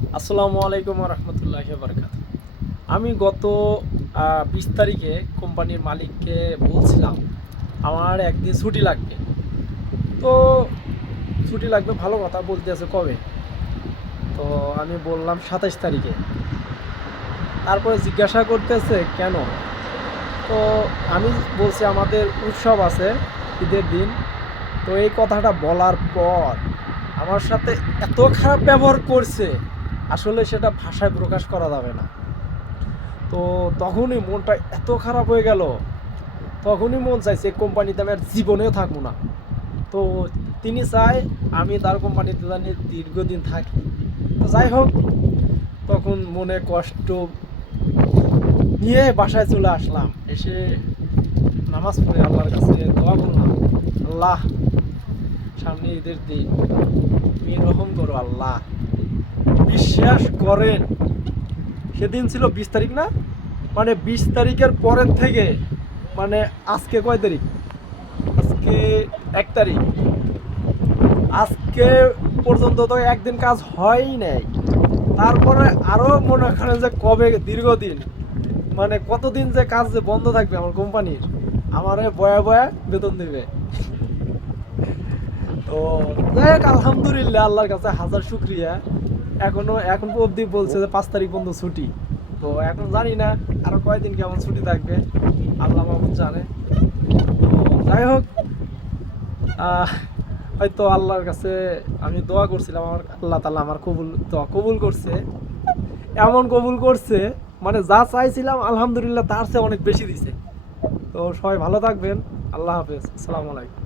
আসসালামু আলাইকুম রহমতুল্লাহি বারাকাত। আমি গত 20 তারিখে কোম্পানির মালিককে বলছিলাম আমার একদিন ছুটি লাগবে। তো ছুটি লাগবে ভালো কথা, বলতে আছে কবে। তো আমি বললাম 27 তারিখে। তারপরে জিজ্ঞাসা করতেছে কেন। তো আমি বলছি আমাদের উৎসব আছে, ঈদের দিন। তো এই কথাটা বলার পর আমার সাথে এত খারাপ ব্যবহার করছে, আসলে সেটা ভাষায় প্রকাশ করা যাবে না। তো তখনই মনটা এত খারাপ হয়ে গেল, তখনই মন চাইছে কোম্পানিতে আমি আর জীবনেও থাকবো না। তো তিনি চায় আমি তার কোম্পানিতে জানি দীর্ঘদিন থাকি। তো যাই হোক, তখন মনে কষ্ট নিয়ে বাসায় চলে আসলাম। এসে নামাজ পড়ে আল্লাহর কাছে দোয়া করলাম, আল্লাহ সামনে ঈদের দিন তুমি এরকম করো আল্লাহ। বিশ্বাস করেন, সেদিন ছিল 20 তারিখ না, মানে 20 তারিখের পরের থেকে, মানে আজকে কয় তারিখ, আজকে 1 তারিখ, আজকে পর্যন্ত তো একদিন কাজ হয়ই নাই। তারপরে আরও মনে করেন যে কবে দীর্ঘদিন, মানে কতদিন যে কাজ যে বন্ধ থাকবে আমার কোম্পানির, আমারে বয়া বয়া বেতন দেবে। তো যাই হোক, আলহামদুলিল্লাহ আল্লাহর কাছে হাজার শুক্রিয়া। এখন অবধি বলছে যে 5 তারিখ পর্যন্ত ছুটি। তো এখন জানি না আরো কয়দিন কেমন ছুটি থাকবে, আল্লাহ মাহমুদ জানে। তো যাই হোক, আহ, হয়তো আল্লাহর কাছে আমি দোয়া করছিলাম, আমার আল্লাহ তাআলা আমার দোয়া কবুল করছে। এমন কবুল করছে, মানে যা চাইছিলাম আলহামদুলিল্লাহ তার চেয়ে অনেক বেশি দিছে। তো সবাই ভালো থাকবেন। আল্লাহ হাফেজ, আসসালামু আলাইকুম।